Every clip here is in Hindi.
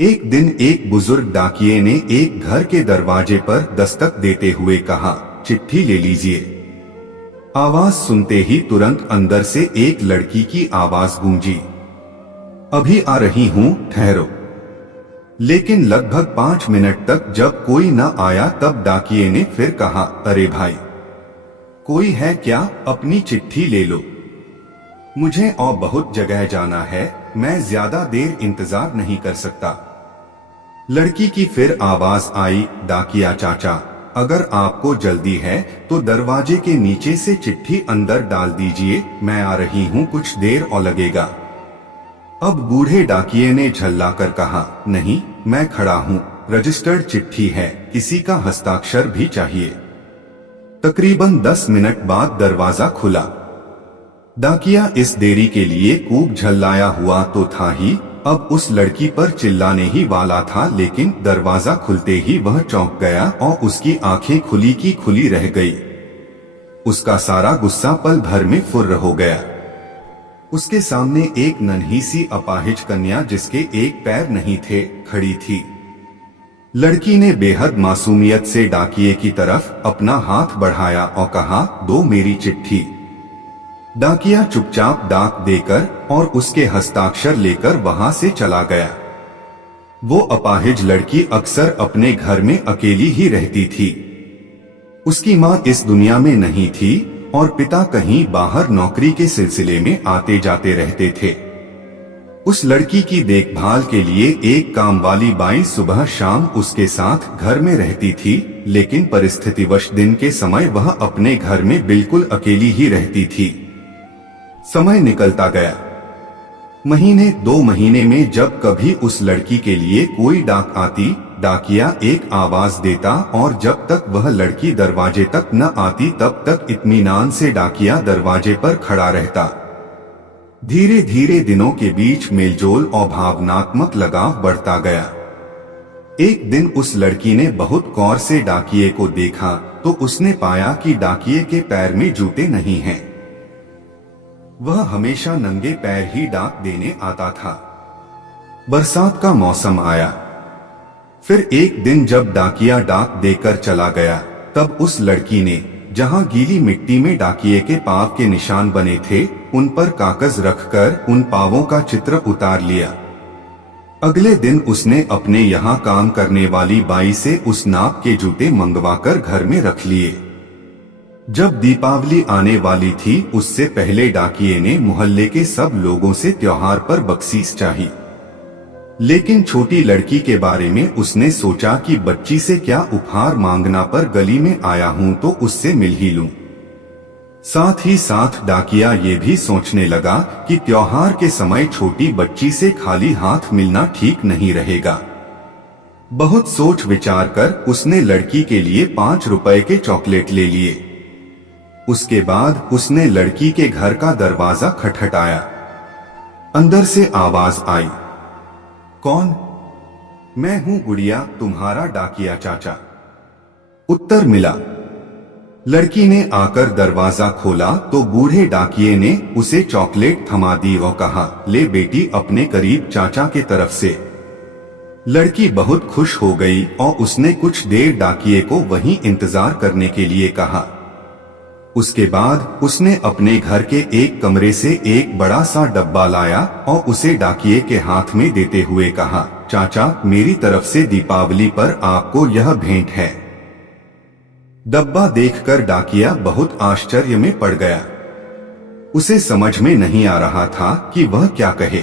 एक दिन एक बुजुर्ग डाकिये ने एक घर के दरवाजे पर दस्तक देते हुए कहा, चिट्ठी ले लीजिए। आवाज सुनते ही तुरंत अंदर से एक लड़की की आवाज गूंजी, अभी आ रही हूँ, ठहरो। लेकिन लगभग 5 मिनट तक जब कोई न आया तब डाकिये ने फिर कहा, अरे भाई, कोई है क्या? अपनी चिट्ठी ले लो। मुझे और बहुत जगह जाना है, मैं ज्यादा देर इंतजार नहीं कर सकता। लड़की की फिर आवाज आई, डाकिया चाचा, अगर आपको जल्दी है तो दरवाजे के नीचे से चिट्ठी अंदर डाल दीजिए, मैं आ रही हूँ, कुछ देर और लगेगा। अब बूढ़े डाकिये ने झल्लाकर कहा, नहीं, मैं खड़ा हूँ, रजिस्टर्ड चिट्ठी है, किसी का हस्ताक्षर भी चाहिए। तकरीबन 10 मिनट बाद दरवाजा खुला। डाकिया इस देरी के लिए खूब झल्लाया हुआ तो था ही, अब उस लड़की पर चिल्लाने ही वाला था, लेकिन दरवाजा खुलते ही वह चौंक गया और उसकी आंखें खुली की खुली रह गई। उसका सारा गुस्सा पल भर में फुर्र हो गया। उसके सामने एक नन्ही सी अपाहिज कन्या जिसके एक पैर नहीं थे, खड़ी थी। लड़की ने बेहद मासूमियत से डाकिये की तरफ अपना हाथ बढ़ाया और कहा, दो मेरी चिट्ठी। डाकिया चुपचाप डाक देकर और उसके हस्ताक्षर लेकर वहां से चला गया। वो अपाहिज लड़की अक्सर अपने घर में अकेली ही रहती थी। उसकी मां इस दुनिया में नहीं थी और पिता कहीं बाहर नौकरी के सिलसिले में आते जाते रहते थे। उस लड़की की देखभाल के लिए एक काम वाली बाई सुबह शाम उसके साथ घर में रहती थी, लेकिन परिस्थितिवश दिन के समय वह अपने घर में बिल्कुल अकेली ही रहती थी। समय निकलता गया। महीने 2 महीने में जब कभी उस लड़की के लिए कोई डाक आती, डाकिया एक आवाज देता और जब तक वह लड़की दरवाजे तक न आती तब तक इत्मीनान से डाकिया दरवाजे पर खड़ा रहता। धीरे धीरे दिनों के बीच मेलजोल और भावनात्मक लगाव बढ़ता गया। एक दिन उस लड़की ने बहुत गौर से डाकिये को देखा तो उसने पाया कि डाकिये के पैर में जूते नहीं हैं। वह हमेशा नंगे पैर ही डाक देने आता था। बरसात का मौसम आया। फिर एक दिन जब डाकिया डाक देकर चला गया तब उस लड़की ने, जहां गीली मिट्टी में डाकिये के पांव के निशान बने थे, उन पर कागज रखकर उन पांवों का चित्र उतार लिया। अगले दिन उसने अपने यहाँ काम करने वाली बाई से उस नाप के जूते मंगवाकर घर में रख लिए। जब दीपावली आने वाली थी उससे पहले डाकिये ने मोहल्ले के सब लोगों से त्योहार पर बख्शीश चाही। लेकिन छोटी लड़की के बारे में उसने सोचा कि बच्ची से क्या उपहार मांगना, पर गली में आया हूं तो उससे मिल ही लूं। साथ ही साथ डाकिया ये भी सोचने लगा कि त्योहार के समय छोटी बच्ची से खाली हाथ मिलना ठीक नहीं रहेगा। बहुत सोच विचार कर उसने लड़की के लिए 5 रुपए के चॉकलेट ले लिए। उसके बाद उसने लड़की के घर का दरवाजा खटखटाया। अंदर से आवाज आई, कौन? मैं हूं गुड़िया, तुम्हारा डाकिया चाचा। उत्तर मिला। लड़की ने आकर दरवाजा खोला तो बूढ़े डाकिये ने उसे चॉकलेट थमा दी और कहा, ले बेटी, अपने करीब चाचा के तरफ से। लड़की बहुत खुश हो गई और उसने कुछ देर डाकिये को वहीं इंतजार करने के लिए कहा। उसके बाद उसने अपने घर के एक कमरे से एक बड़ा सा डब्बा लाया और उसे डाकिये के हाथ में देते हुए कहा, चाचा, मेरी तरफ से दीपावली पर आपको यह भेंट है। डब्बा देखकर डाकिया बहुत आश्चर्य में पड़ गया। उसे समझ में नहीं आ रहा था कि वह क्या कहे।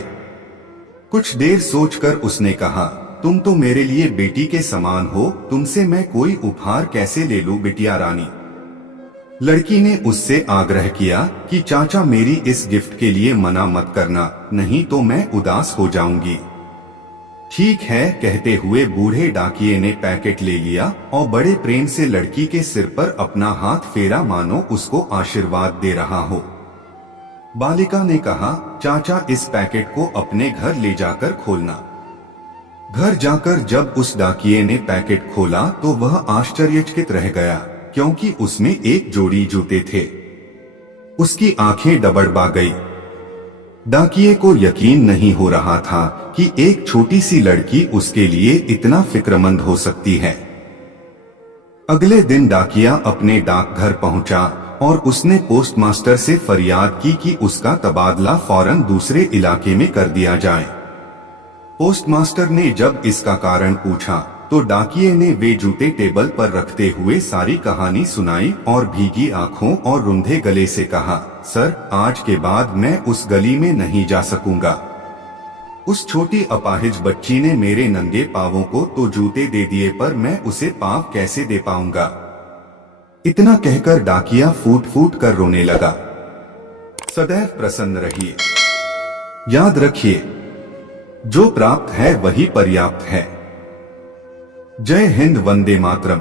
कुछ देर सोचकर उसने कहा, तुम तो मेरे लिए बेटी के समान हो, तुमसे मैं कोई उपहार कैसे ले लूं बिटिया रानी। लड़की ने उससे आग्रह किया कि चाचा, मेरी इस गिफ्ट के लिए मना मत करना, नहीं तो मैं उदास हो जाऊंगी। ठीक है, कहते हुए बूढ़े डाकिये ने पैकेट ले लिया और बड़े प्रेम से लड़की के सिर पर अपना हाथ फेरा, मानो उसको आशीर्वाद दे रहा हो। बालिका ने कहा, चाचा, इस पैकेट को अपने घर ले जाकर खोलना। घर जाकर जब उस डाकिये ने पैकेट खोला तो वह आश्चर्यचकित रह गया, क्योंकि उसमें एक जोड़ी जूते थे। उसकी आंखें डबडबा गई। डाकिये को यकीन नहीं हो रहा था कि एक छोटी सी लड़की उसके लिए इतना फिक्रमंद हो सकती है। अगले दिन डाकिया अपने डाकघर पहुंचा और उसने पोस्टमास्टर से फरियाद की कि उसका तबादला फौरन दूसरे इलाके में कर दिया जाए। पोस्टमास्टर ने जब इसका कारण पूछा तो डाकिये ने वे जूते टेबल पर रखते हुए सारी कहानी सुनाई और भीगी आंखों और रुंधे गले से कहा, सर, आज के बाद मैं उस गली में नहीं जा सकूंगा। उस छोटी अपाहिज बच्ची ने मेरे नंगे पांवों को तो जूते दे दिए, पर मैं उसे पांव कैसे दे पाऊंगा। इतना कहकर डाकिया फूट फूट कर रोने लगा। सदैव प्रसन्न रहिए। याद रखिए, जो प्राप्त है वही पर्याप्त है। जय हिंद, वंदे मातरम।